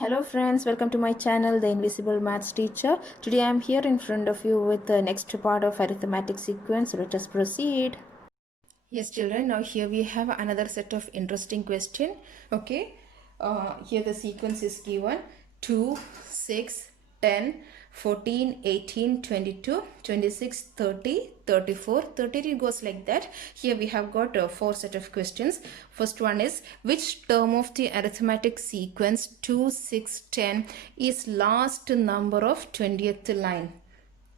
Hello friends, welcome to my channel, The Invisible Maths Teacher. Today I am here in front of you with the next part of arithmetic sequence. Let us proceed. Yes children, now here we have another set of interesting question. Okay, here the sequence is given 2, 6, 10, 14, 18, 22, 26, 30, 34, 33 goes like that. Here we have got 4 set of questions. First one is, which term of the arithmetic sequence 2, 6, 10 is last number of 20th line?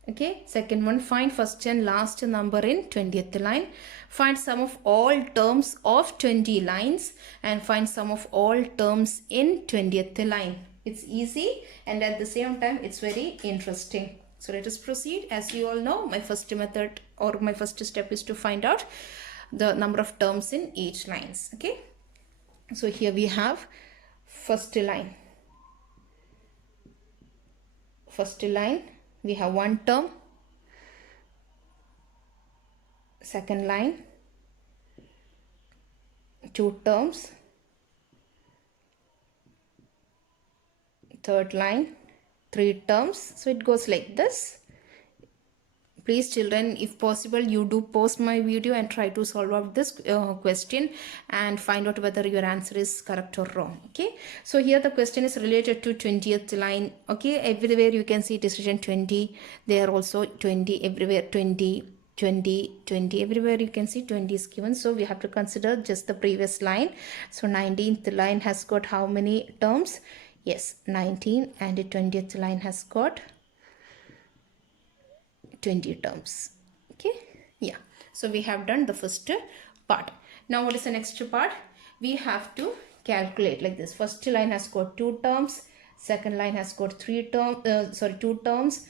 Okay, second one, find first and last number in 20th line. Find sum of all terms of 20 lines and find sum of all terms in 20th line. It's easy and at the same time it's very interesting. So let us proceed. As you all know, my first method or my first step is to find out the number of terms in each lines. Okay, so here we have first line. First line, we have one term. Second line, two terms. Third line, three terms. So it goes like this. Please children, if possible, you do pause my video and try to solve out this question and find out whether your answer is correct or wrong. Okay, so here the question is related to 20th line. Okay, everywhere you can see it is written 20. There also 20, everywhere 20. 20, 20, everywhere you can see 20 is given. So we have to consider just the previous line. So 19th line has got how many terms? Yes, 19, and the 20th line has got 20 terms. Okay, yeah, so we have done the first part. Now what is the next part? We have to calculate like this. First line has got 2 terms, second line has got 2 terms,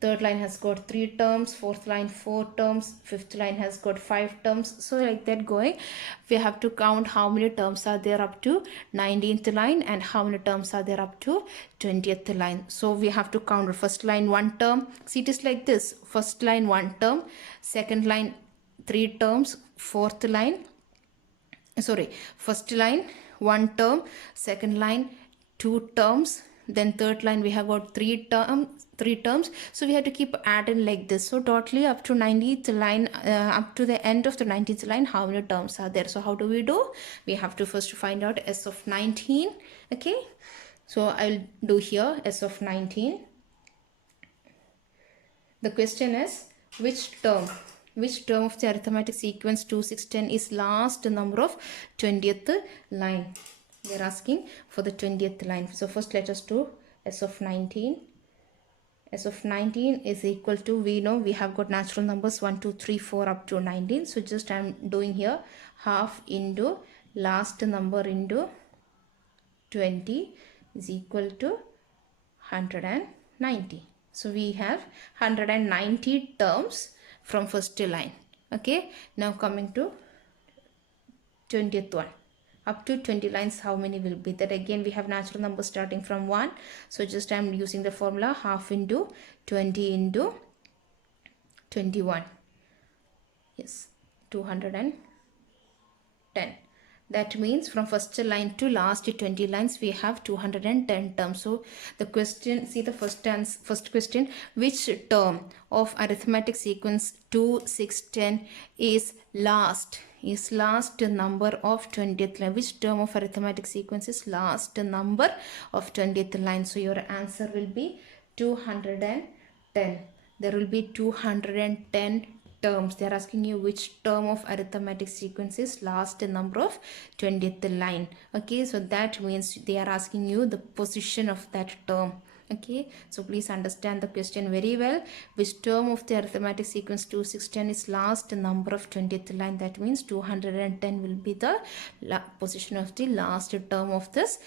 third line has got 3 terms, fourth line 4 terms, fifth line has got 5 terms. So like that going, we have to count how many terms are there up to 19th line and how many terms are there up to 20th line. So we have to count first line 1 term. See, it is like this. First line 1 term, second line 3 terms, fourth line, first line 1 term, second line 2 terms, then third line we have got 3 terms. So we have to keep adding like this. So totally up to 19th line, up to the end of the 19th line, how many terms are there? So how do? We have to first find out S of 19. Okay, so I'll do here S of 19. The question is, which term of the arithmetic sequence 2, 6, 10 is last number of 20th line? They are asking for the 20th line. So first let us do S of 19. S of 19 is equal to, we know we have got natural numbers 1, 2, 3, 4 up to 19. So just I am doing here half into last number into 20 is equal to 190. So we have 190 terms from first line. Okay, now coming to 20th one. Up to 20 lines, how many will be that? Again, we have natural numbers starting from 1. So just I am using the formula half into 20 into 21. Yes, 210. That means from first line to last 20 lines we have 210 terms. So the question, see the first question, which term of arithmetic sequence 2, 6, 10 is last number of 20th line? Which term of arithmetic sequence is last number of 20th line? So your answer will be 210. There will be 210 terms. They are asking you which term of arithmetic sequence is last number of 20th line. Okay, so that means they are asking you the position of that term. Okay, so please understand the question very well. Which term of the arithmetic sequence 2, 6, 10 is last number of 20th line? That means 210 will be the position of the last term of this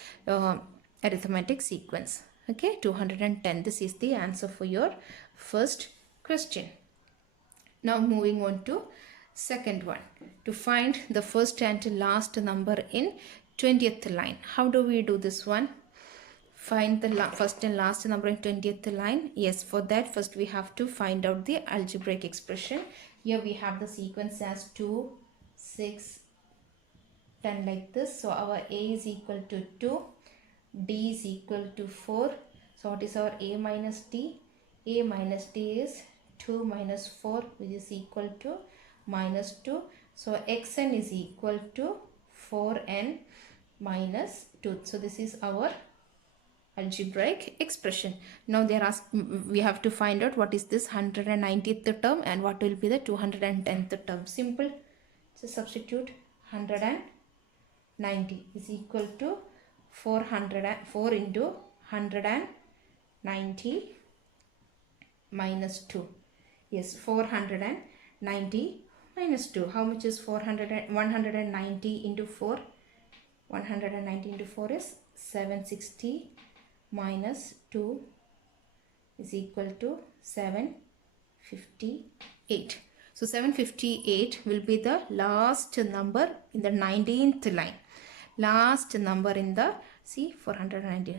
arithmetic sequence. Okay, 210. This is the answer for your first question. Now moving on to second one. To find the first and last number in 20th line. How do we do this one? Find the first and last number in 20th line. Yes, for that first we have to find out the algebraic expression. Here we have the sequence as 2, 6, 10 like this. So our A is equal to 2. d is equal to 4. So what is our a minus d? A minus d is 2 minus 4, which is equal to minus 2. So xn is equal to 4n minus 2. So this is our algebraic expression. Now they are we have to find out what is this 190th term and what will be the 210th term. Simple. So substitute 190 is equal to 404 into 190 minus 2. Yes, 490 minus 2. How much is 190 into 4? 190 into 4 is 760 minus 2 is equal to 758. So 758 will be the last number in the 19th line. Last number in the, see, 490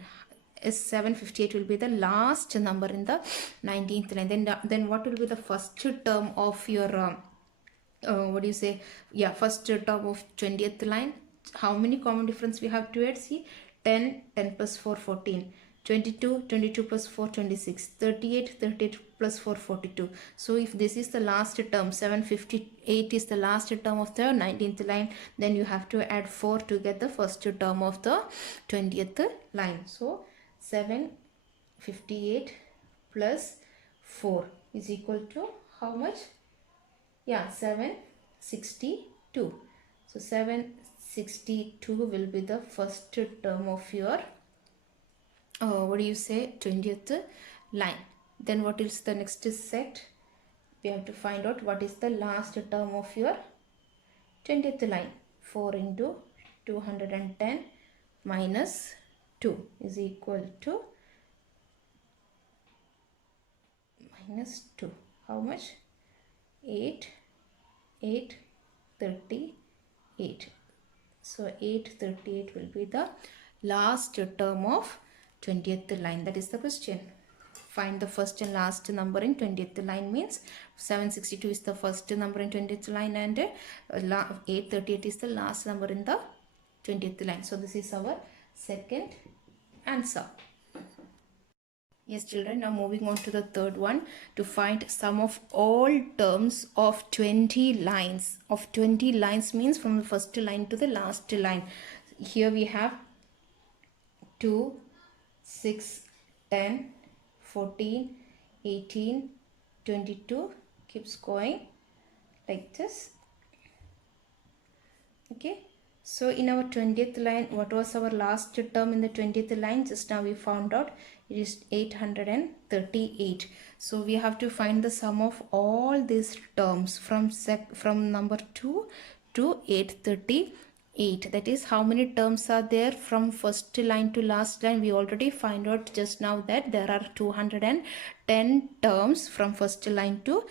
is 758 will be the last number in the 19th line. Then what will be the first term of your what do you say, yeah, first term of 20th line? How many common difference we have to add? See, 10 plus 4 14, 22 plus 4 26, 38 plus 4 42. So if this is the last term, 758 is the last term of the 19th line, then you have to add 4 to get the first term of the 20th line. So 758 plus 4 is equal to how much? Yeah, 762. So 762 will be the first term of your what do you say, 20th line. Then what is the next set? We have to find out what is the last term of your 20th line. 4 into 210 minus 2 is equal to minus 2. How much? 838. So 838 will be the last term of 20th line. That is the question. Find the first and last number in 20th line means 762 is the first number in 20th line and 838 is the last number in the 20th line. So this is our second answer. Yes, children, now moving on to the third one, to find sum of all terms of 20 lines. Of 20 lines means from the first line to the last line. Here we have 2, 6, 10, 14, 18, 22, keeps going like this. Okay. So in our 20th line, what was our last term in the 20th line? Just now we found out it is 838. So we have to find the sum of all these terms from number 2 to 838. That is how many terms are there from first line to last line. We already find out just now that there are 210 terms from first line to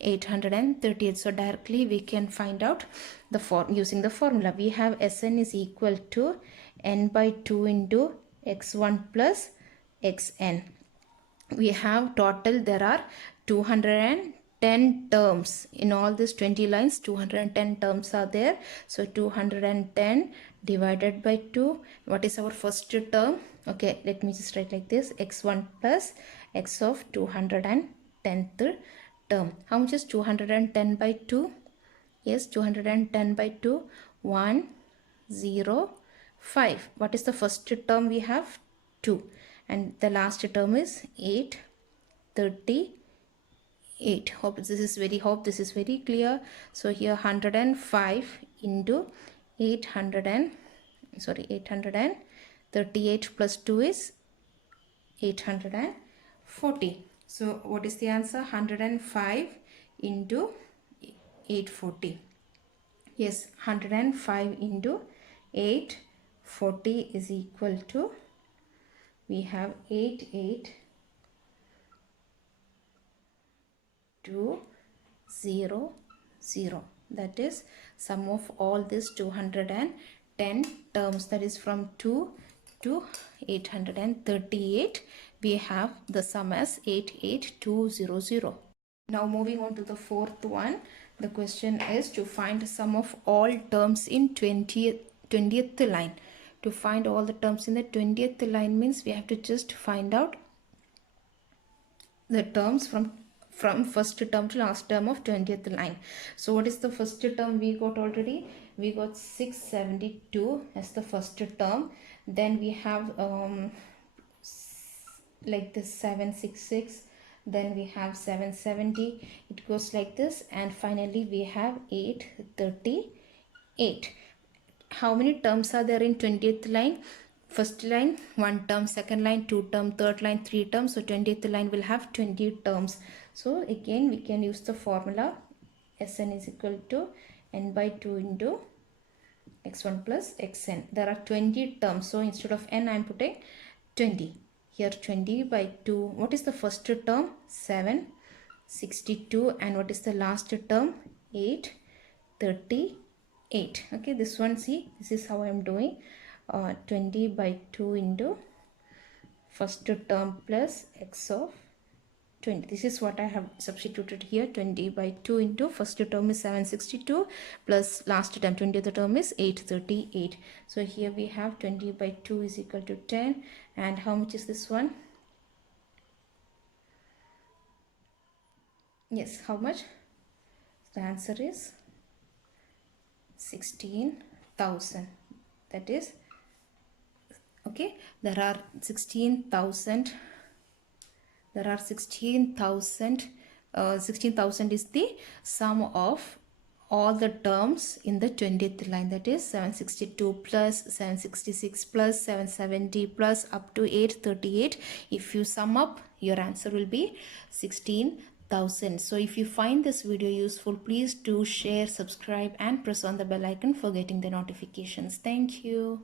838. So directly we can find out the form using the formula. We have Sn is equal to n by 2 into x1 plus xn. We have total, there are 210 terms in all these 20 lines. 210 terms are there. So 210 divided by 2. What is our first term? Okay, let me just write like this: x1 plus x of 210th term. How much is 210 by 2? Yes, 210 by 2, 105. What is the first term we have? 2. And the last term is 838. Hope this is very clear. So here 105 into 838 plus 2 is 840. So what is the answer? 105 into 840. Yes, 105 into 840 is equal to, we have 88200. That is sum of all these 210 terms, that is from 2 to 838. We have the sum as 88200. Now moving on to the fourth one. The question is to find sum of all terms in 20th line. To find all the terms in the 20th line means we have to just find out the terms from first term to last term of 20th line. So what is the first term we got already? We got 672 as the first term. Then we have like this 766, then we have 770, it goes like this, and finally we have 838. How many terms are there in 20th line? First line 1 term, second line 2 term, third line 3 terms. So 20th line will have 20 terms. So again we can use the formula Sn is equal to n by 2 into x1 plus xn. There are 20 terms, so instead of n I am putting 20 here. 20 by 2. What is the first term? 762. And what is the last term? 838. Okay, this one, see, this is how I am doing. 20 by 2 into first term plus x of 20. This is what I have substituted here. 20 by 2 into first term is 762 plus last term 20th term is 838. So here we have 20 by 2 is equal to 10. And how much is this one? Yes, how much? The answer is 16,000. That is, okay, there are 16,000. There are 16,000. 16,000 is the sum of all the terms in the 20th line. That is 762 plus 766 plus 770 plus up to 838. If you sum up, your answer will be 16,000. So if you find this video useful, please do share, subscribe and press on the bell icon for getting the notifications. Thank you.